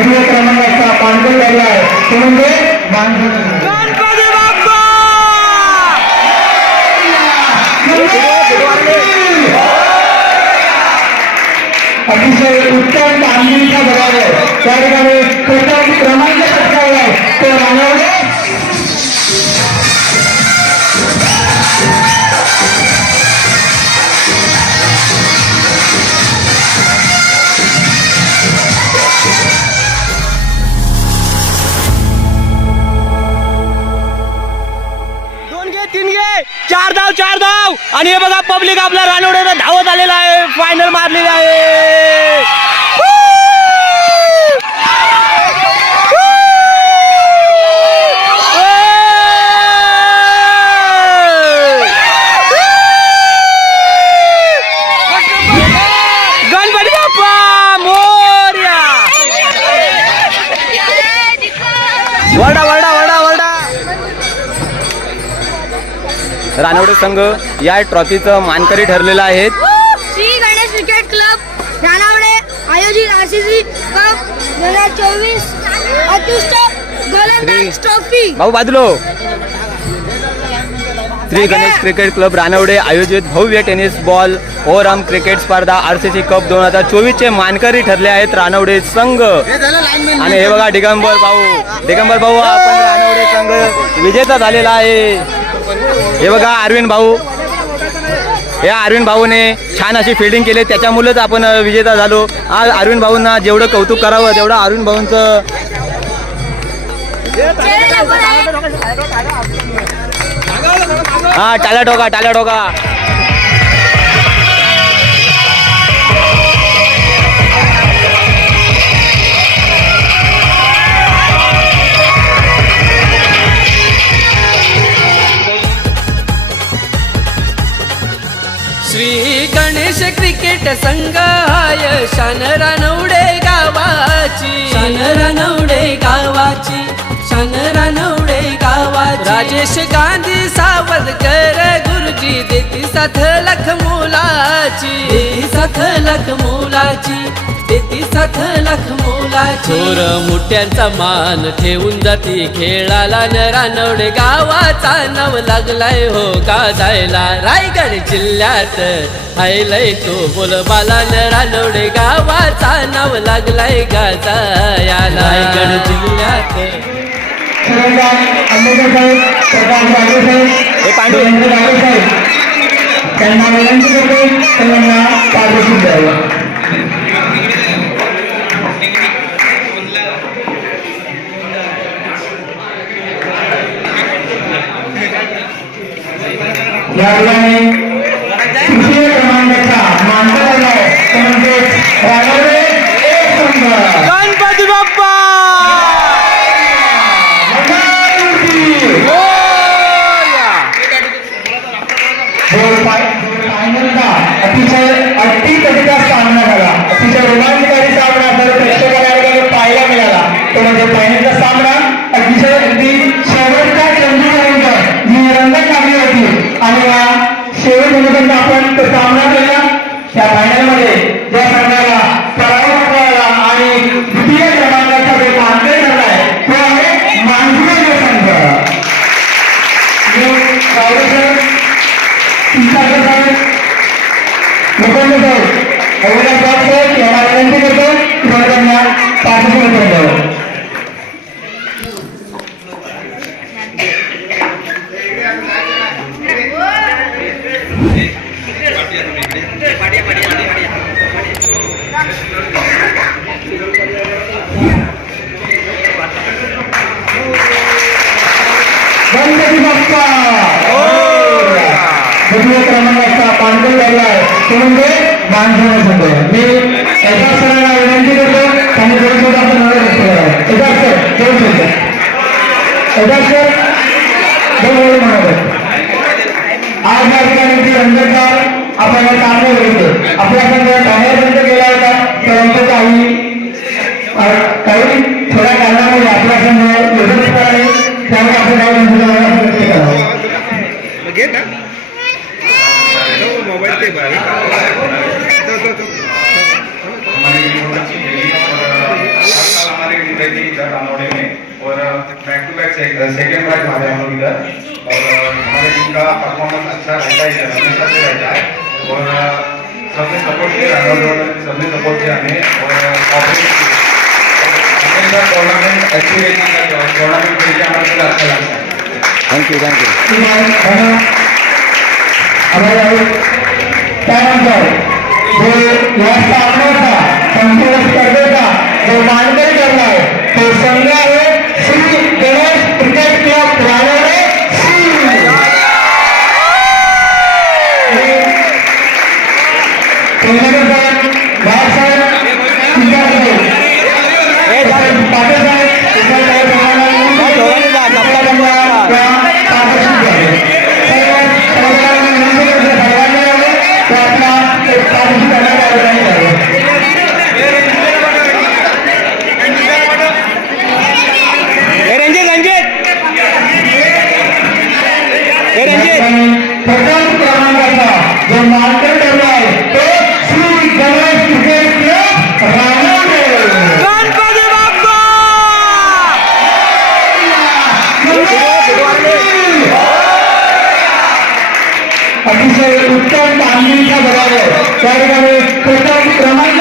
पांढरे झाले आहे. ते म्हणजे अतिशय उत्तम कामगिरीचा बरोबर त्या ठिकाणी प्रथम क्रमांक पटकावलाय तो रानवडे आणि हे बघा पब्लिक आपल्या रानवड्याचा धावत आलेला आहे. फायनल मारलेला आहे. रानवडे संघ या ट्रॉफीचं मानकरी ठरलेलं आहेत श्री गणेश क्रिकेट क्लब राणावडे आयोजित आर सी सी कप दोन हजार चोवीस अत्युष्ट गोलंदाज ट्रॉफी. भाऊ बाजलो श्री गणेश क्रिकेट क्लब रानवडे आयोजित भव्य टेनिस बॉल ओराम क्रिकेट स्पर्धा आर सी सी कप दोन हजार चोवीसचे मानकरी ठरले आहेत रानवडे संघ. आणि हे बघा दिगंबर भाऊ. दिगंबर भाऊ आपण रानवडे संघ विजेता झालेला आहे. हे बघा अरविंद भाऊ. या अरविंद भाऊने छान अशी फिल्डिंग केली. त्याच्यामुळेच आपण विजेता झालो. आज अरविंद भाऊंना जेवढं कौतुक करावं तेवढं अरविंद भाऊंचं हा टाला टोका टाला टोका क्रिकेट संघ हाय. शान रानवडे गावाची. शान रानवडे गावाची. शान रानवडे गावाची. राजेश गांधी सावरकर गुरुजी देती साथ लख मोलाची. देती साथ लख मोलाची. देती साथ लख मोलाची. चोर मोठ्यांचा मान ठेवून जाती खेळाला न रानवडे गावाचा नाव लागलाय हो गाजायला रायगड जिल्ह्यात हायलय तो बोल बाला न रानवडे गावाचा नाव लागलाय गाजायाला रायगड जिल्ह्यात. हे पांडू. त्यांना विनंती करतो आपण सामना केला. त्या फायनलमध्ये ज्या संघाला द्वितीय क्रमांकाचा पांढरे झाला आहे. तो म्हणजे मानधन संघ. मी एका सरांना विनंती करतो त्यांनी दोन सुद्धा आपण म्हणत एका सर दोन शब्द. एका सर दोन वेळ म्हणत आज या ठिकाणी ती रंगतदार आपण या सामने बघितले आपल्या संघ बंद केला होता परंतु काही काही थोड्या कारणामुळे आपला संघ यशस्वी आहे. त्यामुळे आपण काही रंगतदारांना विनंती करावं. मोबाईल ते हमारे जीते थी इधर रानौड़े में और back to back second prize हमारे हम लोग इधर। और हमारे टीम का परफॉर्मेंस अच्छा रहता है इधर हमेशा से रहता है। और सबने सपोर्ट किया सबने सपोर्ट किया हमें। और हमेशा टूर्नामेंट अच्छी रहती है टूर्नामेंट खेल के हमारे अच्छा लगता है। थँक्यू थँक्यू ठीक आहे धन्यवाद. त्यानंतर जे व्यवस्था स्पर्धेचा संपूर्ण स्पर्धेचा जो मानकरी करणार आहे तो संघ आहे. कामगिरीच्या बरोबर त्या ठिकाणी प्रथम क्रमांक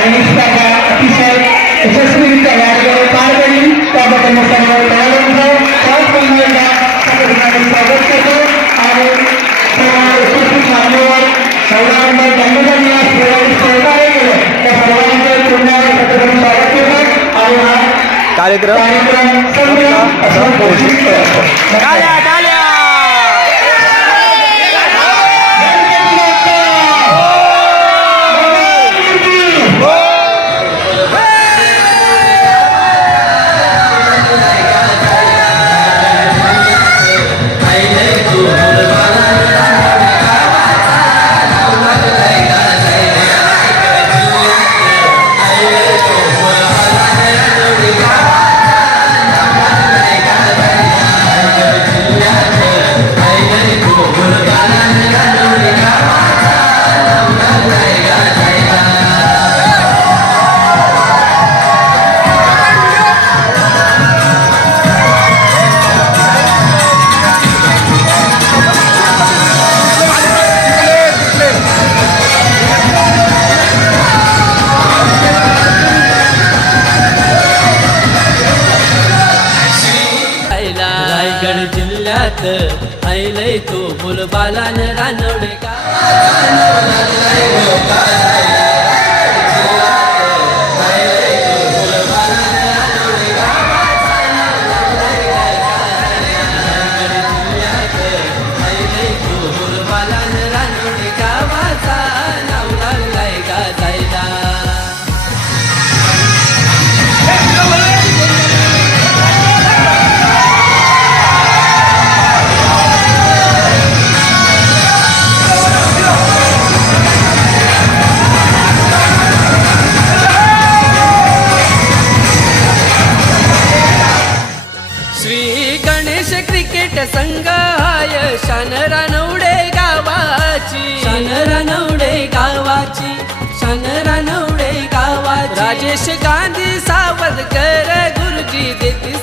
आणि ही अतिशय यशस्वीरित्या या ठिकाणी पार पडली त्याबद्दल मी सर्व पुन्हा स्वागत करतो आणि सर्व उपस्थित मान्यवर सौदागरमंडळ ज्यांनी या सहकार्य केलं त्या सर्वांचं पुन्हा स्वागत करतो आणि हा कार्यक्रम कार्यक्रम संपला असं घोषित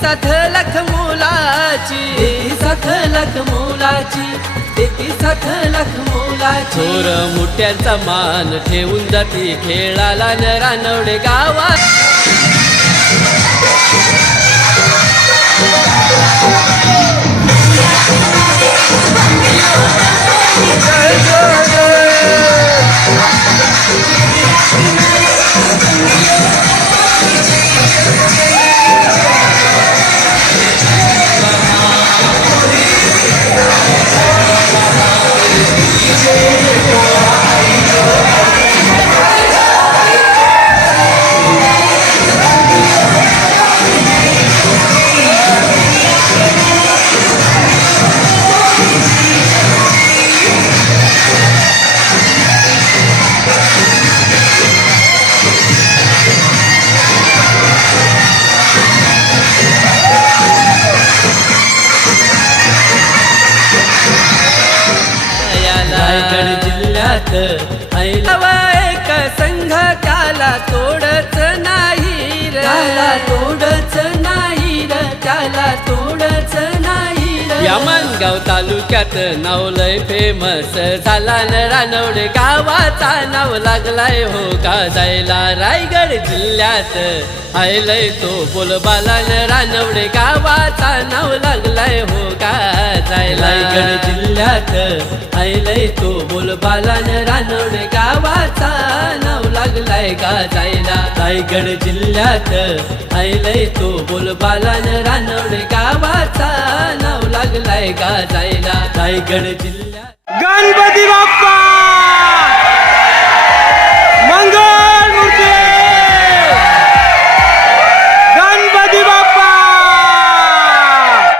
साथ लख मोलाची देती साथ लख मोलाची देती साथ लख मोलाची. चोर मोठ्यांचा मान ठेवून जाती खेळाला न रानवडे गावात. या तालुक्यात नाव लय फेमस झाला न रानवडे गावाचा नाव लागलाय हो का? जायला रायगड जिल्ह्यात. आयलय तो बोलबाला न रानवडे गावाचा नाव लागलाय हो का? जायला रायगड जिल्ह्यात. आयलय तो बोलबाला न रानवडे गावाचा लागलाय का जायला रायगड जिल्ह्यात आयलय तो बोलबाला रानवड गावाचा. नाव लागलाय का जायला रायगड जिल्ह्यात. गणपती बाप्पा!